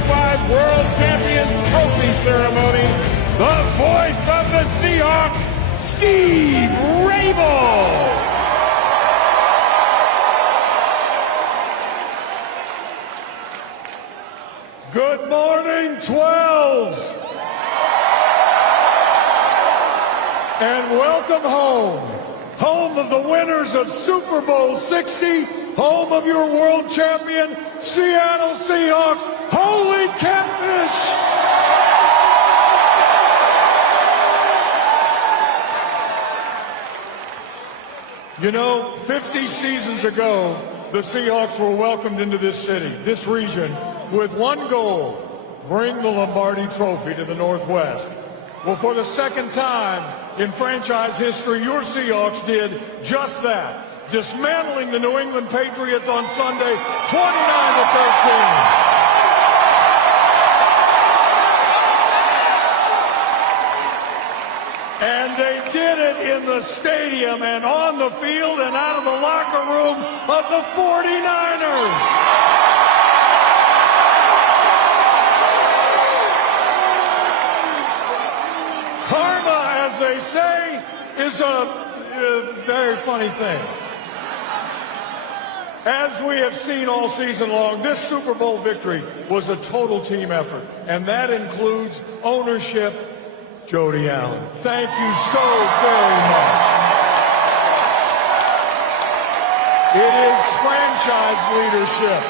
2025 World Champions Trophy Ceremony, the voice of the Seahawks, Steve Rabel. Good morning, 12s. And welcome home. Home of the winners of Super Bowl 60. Home of your world champion, Seattle Seahawks. Holy catfish! You know, 50 seasons ago, the Seahawks were welcomed into this city, this region, with one goal: bring the Lombardi Trophy to the Northwest. Well, for the second time in franchise history, your Seahawks did just that, dismantling the New England Patriots on Sunday, 29-13. And they did it in the stadium and on the field and out of the locker room of the 49ers. Karma, as they say, is a very funny thing. As we have seen all season long, this Super Bowl victory was a total team effort, and that includes ownership. Jody Allen, thank you so very much. It is franchise leadership.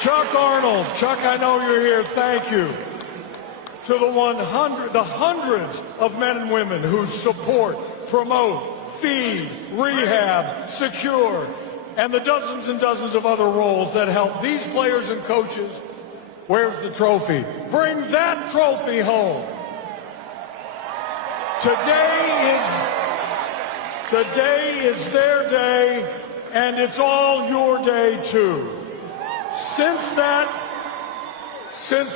Chuck Arnold, Chuck, I know you're here, thank you. To the hundreds of men and women who support, promote, feed, rehab, secure, and the dozens and dozens of other roles that help these players and coaches. Where's the trophy? Bring that trophy home. Today is their day, and it's all your day too. Since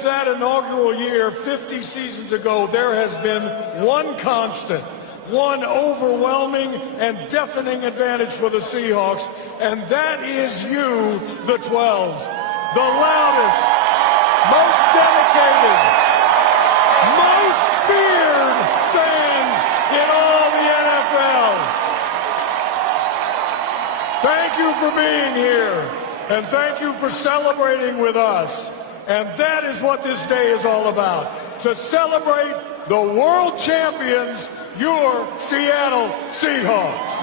that inaugural year, 50 seasons ago, there has been one constant, one overwhelming and deafening advantage for the Seahawks, and that is you, the 12s. The loudest, most dedicated, most feared fans in all the NFL. Thank you for being here, and thank you for celebrating with us. And that is what this day is all about, to celebrate the world champions, your Seattle Seahawks.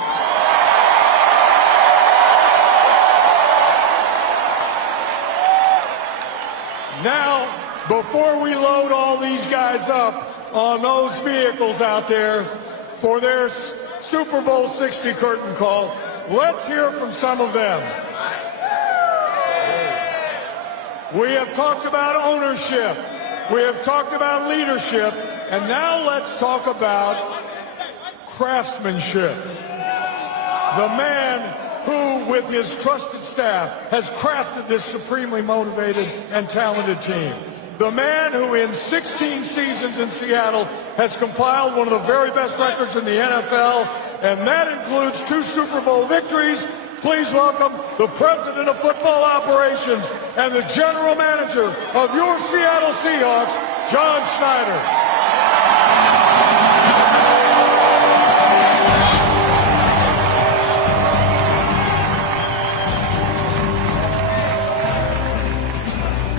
Now, before we load all these guys up on those vehicles out there for their Super Bowl 60 curtain call, let's hear from some of them. We have talked about ownership, we have talked about leadership, and now let's talk about craftsmanship. The man who, with his trusted staff, has crafted this supremely motivated and talented team. The man who in 16 seasons in Seattle has compiled one of the very best records in the NFL, and that includes 2 Super Bowl victories. Please welcome the president of football operations and the general manager of your Seattle Seahawks, John Schneider.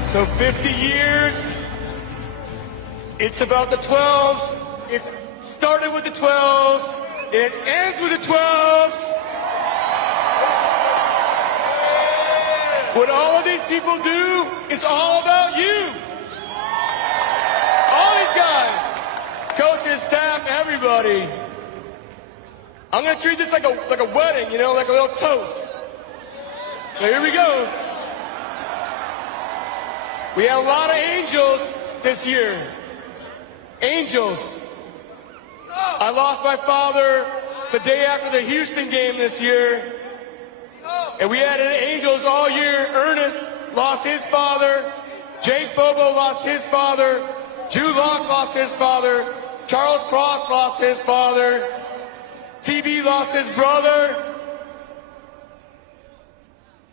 So 50 years, it's about the 12s. It started with the 12s. It ends with the 12s. What all of these people do is all about you. All these guys, coaches, staff, everybody. I'm gonna treat this like a wedding, you know, like a little toast. So here we go. We had a lot of angels this year. Angels. I lost my father the day after the Houston game this year. And we had angels all year. Ernest lost his father. Jake Bobo lost his father. Drew Lock lost his father. Charles Cross lost his father. TB lost his brother.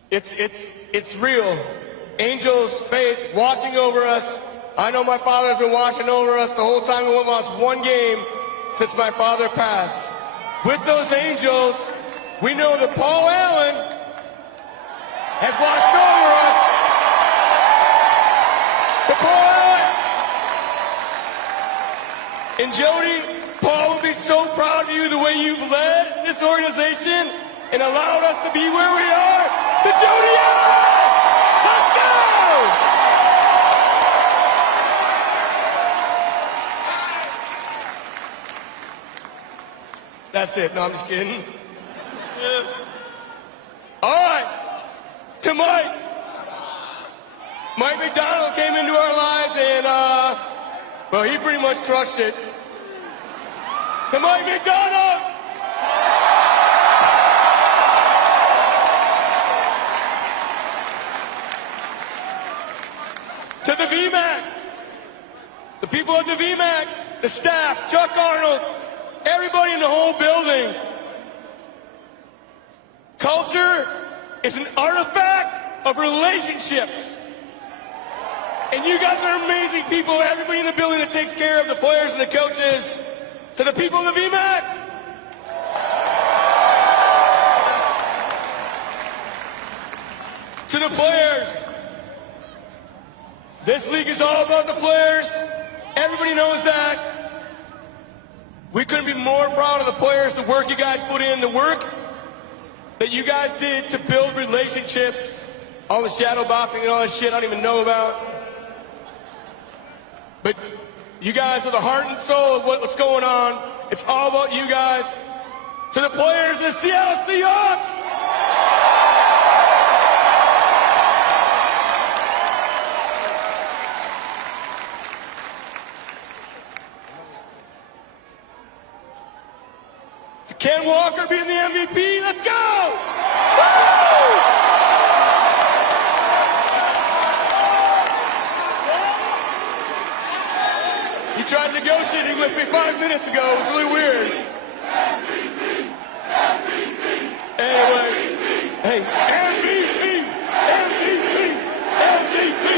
It's real. angels, faith, watching over us. I know my father has been watching over us the whole time. We haven't lost one game since my father passed. With those angels, we know that Paul Allen has watched over us. The Paul Allen. And Jody, Paul will be so proud of you the way you've led this organization and allowed us to be where we are. To Jody Allen! Let's go! That's it. No, I'm just kidding. Yeah. All right. To Mike. Mike McDonald came into our lives and, well, he pretty much crushed it. To Mike McDonald. To the VMAC. The people at the VMAC, the staff, Chuck Arnold, everybody in the whole building. Culture is an artifact of relationships. And you guys are amazing people, everybody in the building that takes care of the players and the coaches. To the people of the VMAC. To the players. This league is all about the players. Everybody knows that. We couldn't be more proud of the players, the work you guys put in, the work that you guys did to build relationships, all the shadow boxing and all that shit I don't even know about. But you guys are the heart and soul of what's going on. It's all about you guys. To the players of the Seattle Seahawks. To Ken Walker being the MVP. Let's go! Woo! He tried negotiating with me 5 minutes ago. It was really weird. Anyway, hey, MVP, MVP, MVP.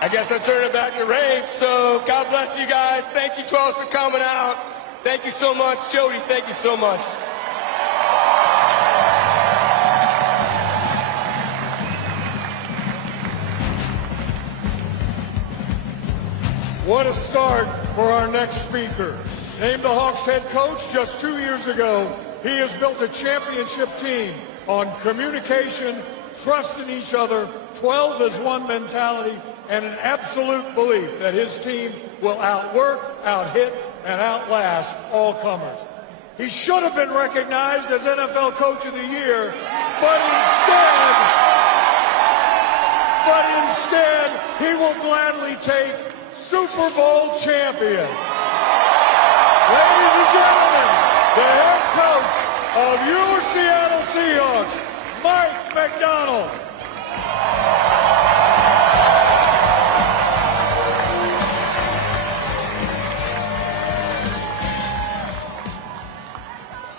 I guess I turn it back to Rafe. So God bless you guys. Thank you, 12s, for coming out. Thank you so much. Jody, thank you so much. What a start for our next speaker. Named the Hawks head coach just 2 years ago, he has built a championship team on communication, trust in each other, 12 as one mentality, and an absolute belief that his team will outwork, outhit, and outlast all comers. He should have been recognized as NFL Coach of the Year, but instead, he will gladly take Super Bowl champion. Ladies and gentlemen, the head coach of your Seattle Seahawks, Mike McDonald.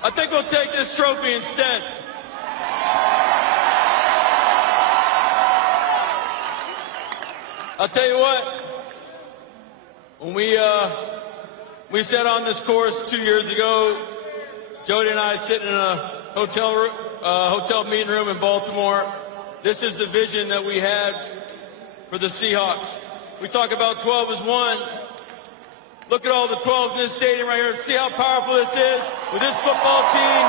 I think we'll take this trophy instead. I'll tell you what, when we set on this course 2 years ago, Jody and I sitting in a hotel meeting room in Baltimore. This is the vision that we had for the Seahawks. We talk about 12 as one. Look at all the 12s in this stadium right here. See how powerful this is with this football team.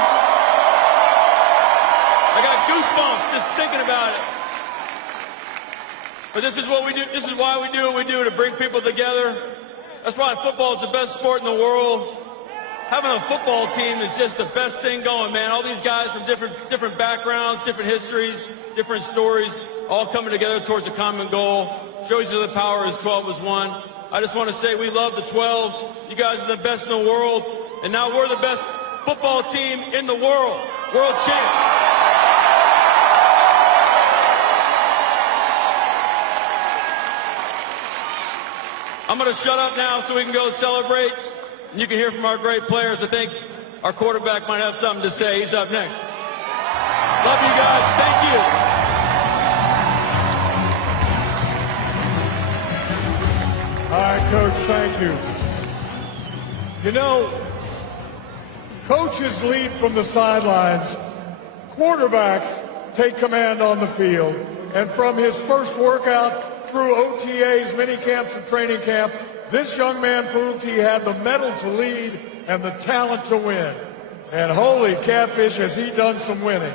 I got goosebumps just thinking about it. But this is what we do. This is why we do what we do, to bring people together. That's why football is the best sport in the world. Having a football team is just the best thing going, man. All these guys from different backgrounds, different histories, different stories, all coming together towards a common goal. Shows you the power as 12 as one. I just want to say we love the 12s. You guys are the best in the world. And now we're the best football team in the world. World champs. I'm going to shut up now so we can go celebrate. And you can hear from our great players. I think our quarterback might have something to say. He's up next. Love you guys. Thank you. All right, Coach, thank you. You know, coaches lead from the sidelines. Quarterbacks take command on the field. And from his first workout through OTAs, mini camps, and training camp, this young man proved he had the mettle to lead and the talent to win. And holy catfish, has he done some winning.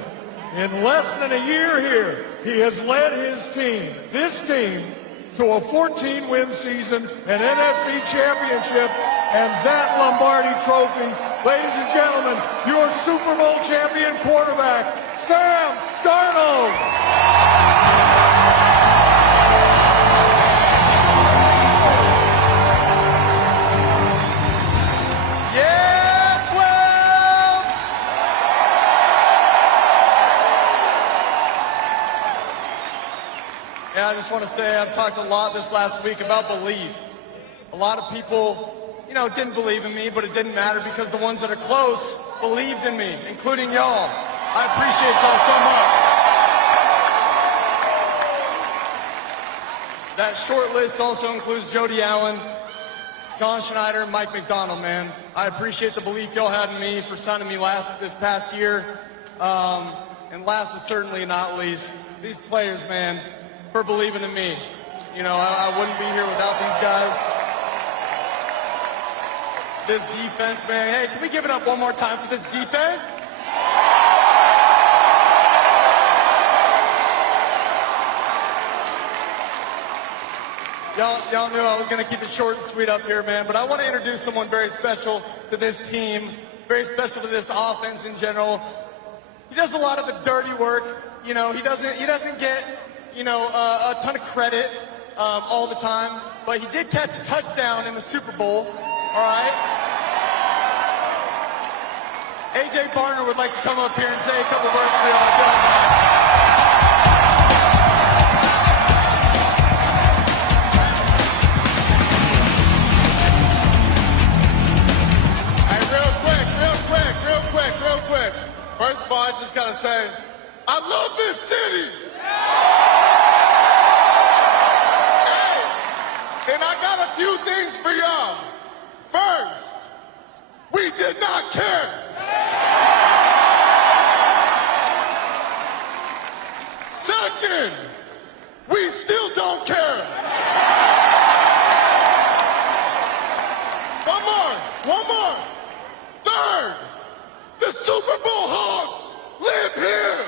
In less than a year here, he has led his team, this team, to a 14-win season, an NFC championship, and that Lombardi trophy. Ladies and gentlemen, your Super Bowl champion quarterback, Sam Darnold. Yeah, 12s! Yeah, I just want to say I've talked a lot this last week about belief. A lot of people, didn't believe in me, but it didn't matter because the ones that are close believed in me, including y'all. I appreciate y'all so much. That short list also includes Jody Allen, John Schneider, Mike McDonald, man. I appreciate the belief y'all had in me for signing me this past year. And last but certainly not least, these players, man, for believing in me. I wouldn't be here without these guys. This defense, man. Hey, can we give it up one more time for this defense? Y'all knew I was going to keep it short and sweet up here, man. But I want to introduce someone very special to this team, very special to this offense in general. He does a lot of the dirty work. He doesn't get, a ton of credit all the time. But he did catch a touchdown in the Super Bowl. All right. AJ Barner would like to come up here and say a couple words for y'all. Hey, real quick. First of all, I just gotta say, I love this city. Hey, and I got a few things for y'all. First, we did not care. Second, we still don't care. One more. Third, the Super Bowl Hawks live here.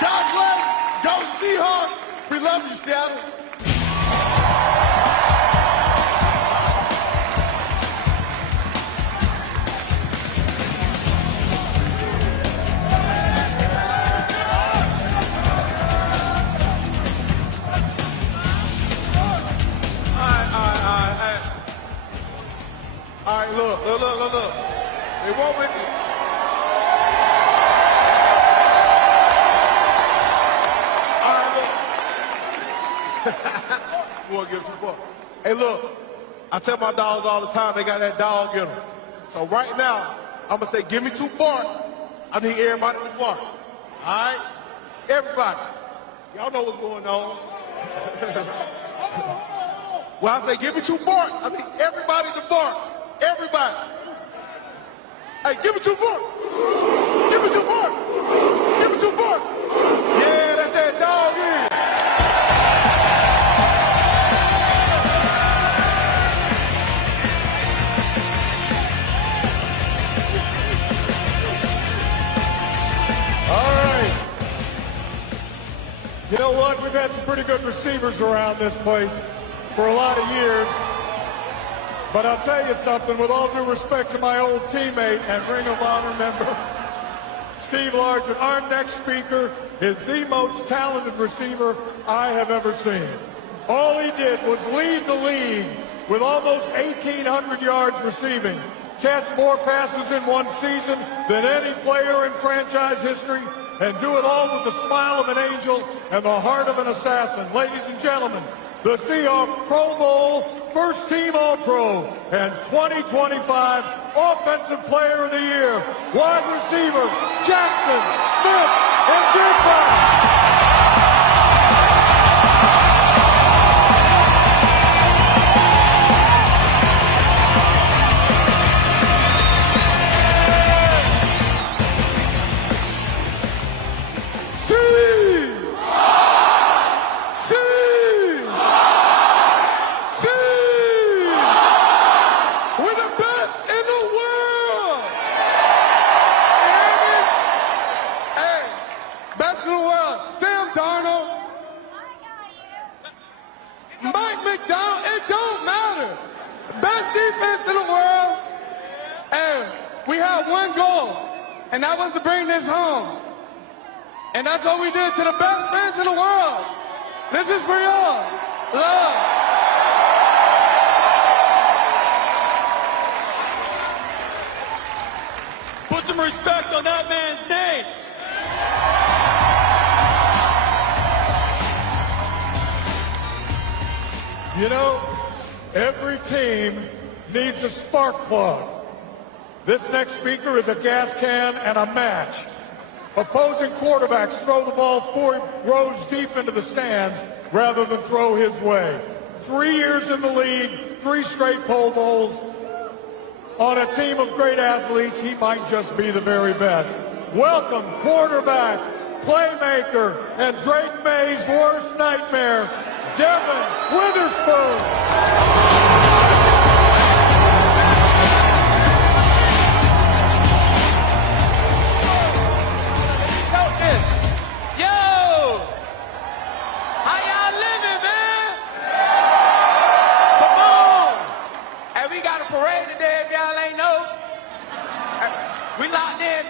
God bless. Go Seahawks. We love you, Seattle. All right, look. They won't make it. All right, look. We'll give some more. Hey, look. I tell my dogs all the time, they got that dog in them. So right now, I'm going to say, give me 2 barks. I need everybody to bark. All right? Everybody. Y'all know what's going on. Well, I say, give me 2 barks. I need everybody to bark. Everybody. Hey, give me 2 barks. Give me 2 barks. Give me 2 barks. Yeah, that's that dog in. All right. You know what? We've had some pretty good receivers around this place for a lot of years. But I'll tell you something, with all due respect to my old teammate and Ring of Honor member, Steve Largent, our next speaker is the most talented receiver I have ever seen. All he did was lead the league with almost 1,800 yards receiving, catch more passes in one season than any player in franchise history, and do it all with the smile of an angel and the heart of an assassin. Ladies and gentlemen, the Seahawks Pro Bowl First Team All-Pro and 2025 Offensive Player of the Year, wide receiver Jackson Smith-Njigba. And that was to bring this home. And that's what we did to the best fans in the world. This is for y'all. Love. Put some respect on that man's name. You know, every team needs a spark plug. This next speaker is a gas can and a match. Opposing quarterbacks throw the ball 4 rows deep into the stands rather than throw his way. 3 years in the league, 3 straight Pro Bowls. On a team of great athletes, he might just be the very best. Welcome, quarterback, playmaker, and Drake May's worst nightmare, Devin Witherspoon.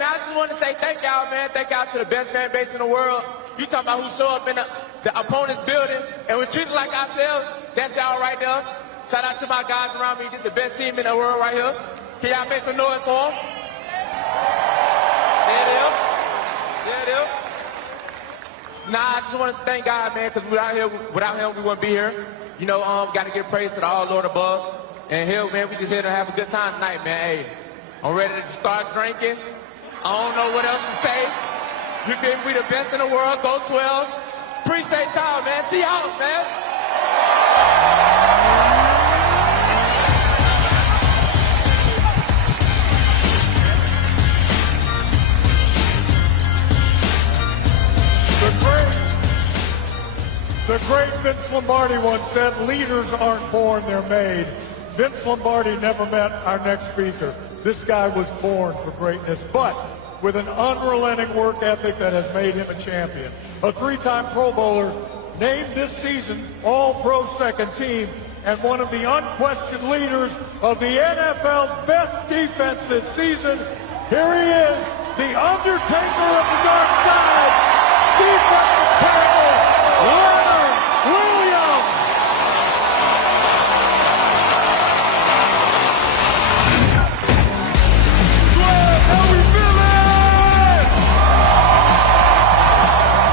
I just want to say thank y'all, man. Thank y'all to the best fan base in the world. You talking about who show up in the opponent's building and was treated like ourselves? That's y'all right there. Shout out to my guys around me. This is the best team in the world right here. Can y'all make some noise for them? There it is. There it is. Nah, I just want to thank God, man, because without him, we wouldn't be here. You know, got to give praise to the all Lord above. And here, man, we just here to have a good time tonight, man. Hey, I'm ready to start drinking. I don't know what else to say. You feel me? We the best in the world. Go 12. Appreciate y'all, man. Seahawks, man. The great Vince Lombardi once said, leaders aren't born, they're made. Vince Lombardi never met our next speaker. This guy was born for greatness, but with an unrelenting work ethic that has made him a champion. A 3-time Pro Bowler, named this season All-Pro second team, and one of the unquestioned leaders of the NFL's best defense this season. Here he is, the Undertaker of the Dark Side, defensive tackle, Leonard Williams. How we feeling?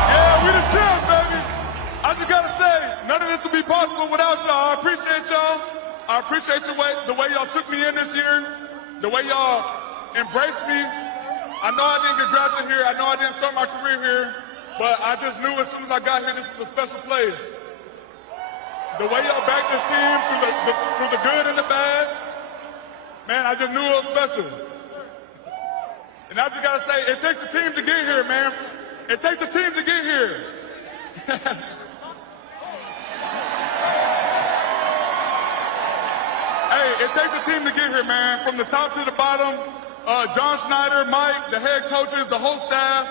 Yeah, we the champ, baby. I just gotta say, none of this would be possible without y'all. I appreciate y'all. I appreciate the way y'all took me in this year, the way y'all embraced me. I know I didn't get drafted here. I know I didn't start my career here, but I just knew as soon as I got here, this is a special place. The way y'all backed this team through the good and the bad, man, I just knew it was special. And I just gotta say, it takes a team to get here, man. It takes a team to get here. Hey, it takes a team to get here, man. From the top to the bottom, John Schneider, Mike, the head coaches, the whole staff,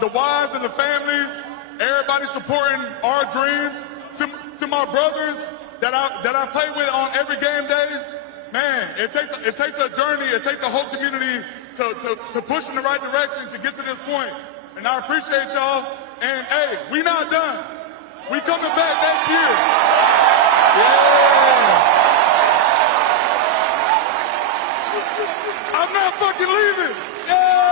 the wives and the families, everybody supporting our dreams. To my brothers that I play with on every game day, man, it takes a journey. It takes a whole community to push in the right direction to get to this point. And I appreciate y'all. And hey, we not done. We coming back next year. Yeah. I'm not fucking leaving. Yeah.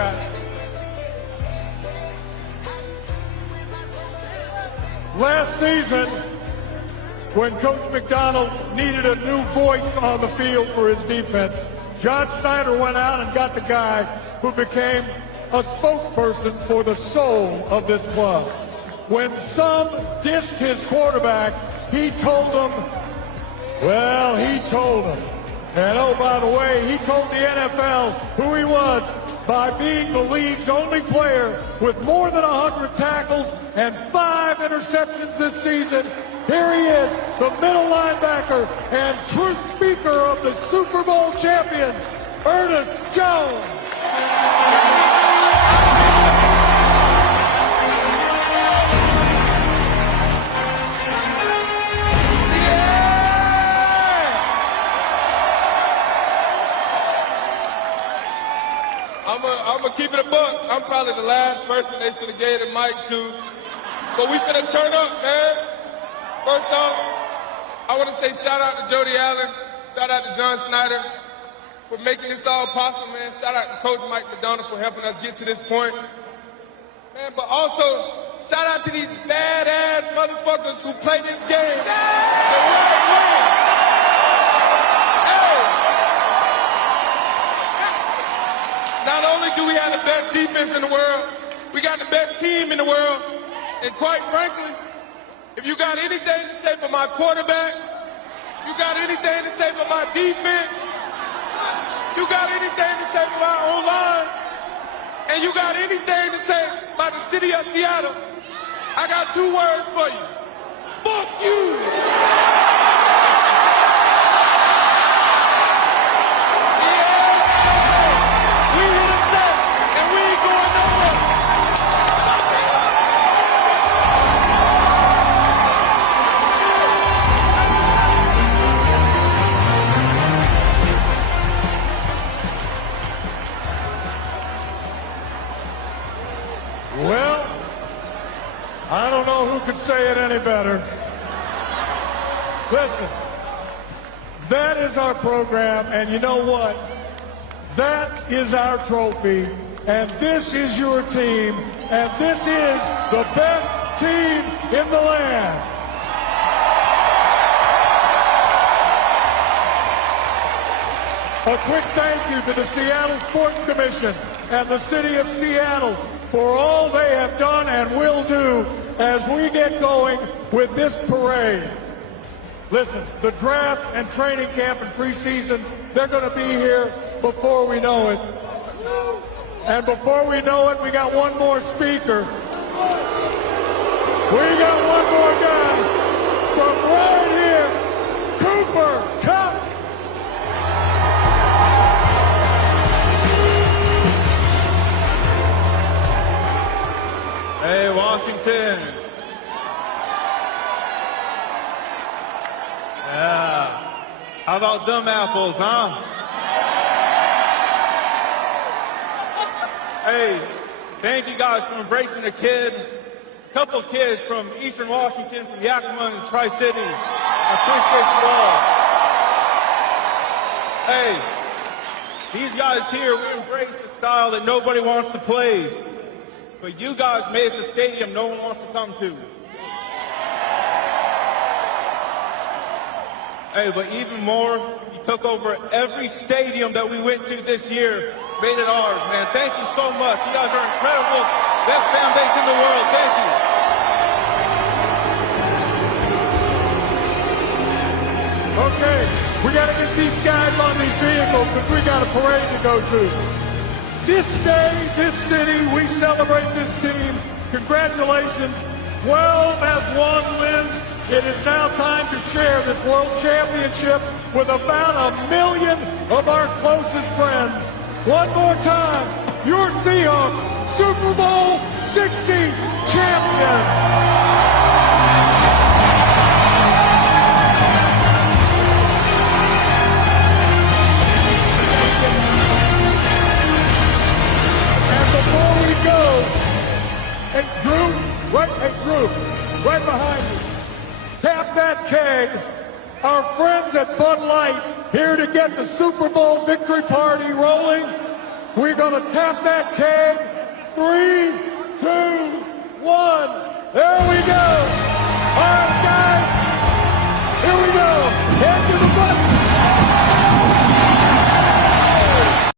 got it. Last season, when Coach McDonald needed a new voice on the field for his defense, John Schneider went out and got the guy who became a spokesperson for the soul of this club. When some dissed his quarterback, he told them, well, he told them. And oh, by the way, he told the NFL who he was by being the league's only player with more than 100 tackles and 5 interceptions this season. Here he is, the middle linebacker and truth speaker of the Super Bowl champions, Ernest Jones. I'm gonna keep it a buck. I'm probably the last person they should have gave the mic to. But we finna turn up, man. First off, I want to say shout out to Jody Allen, shout out to John Schneider for making this all possible, man. Shout out to Coach Mike McDonald for helping us get to this point. Man, but also, shout out to these badass motherfuckers who play this game the right way. Not only do we have the best defense in the world, we got the best team in the world. And quite frankly, if you got anything to say for my quarterback, you got anything to say for my defense, you got anything to say for our O-line, and you got anything to say about the city of Seattle, I got 2 words for you. Fuck you! Well, I don't know who could say it any better. Listen, that is our program, and you know what? That is our trophy, and this is your team, and this is the best team in the land. A quick thank you to the Seattle Sports Commission and the City of Seattle for all they have done and will do as we get going with this parade. Listen, the draft and training camp and preseason, they're going to be here before we know it. And before we know it, we got one more speaker. We got one more guy from right here, Cooper Kupp. Hey, Washington. Yeah. How about them apples, huh? Hey, thank you guys for embracing the kid. A couple kids from Eastern Washington, from Yakima and Tri-Cities. I appreciate you all. Hey, these guys here, we embrace a style that nobody wants to play. But you guys made us a stadium no one wants to come to. Hey, but even more, you took over every stadium that we went to this year, made it ours, man. Thank you so much. You guys are incredible. Best fan base in the world. Thank you. Okay, we got to get these guys on these vehicles because we got a parade to go to. This day, this city, we celebrate this team. Congratulations. 12 as one wins. It is now time to share this world championship with about 1 million of our closest friends. One more time, your Seahawks Super Bowl 60 champions. Drew, right behind you. Tap that keg. Our friends at Bud Light here to get the Super Bowl victory party rolling. We're going to tap that keg. 3, 2, 1. There we go.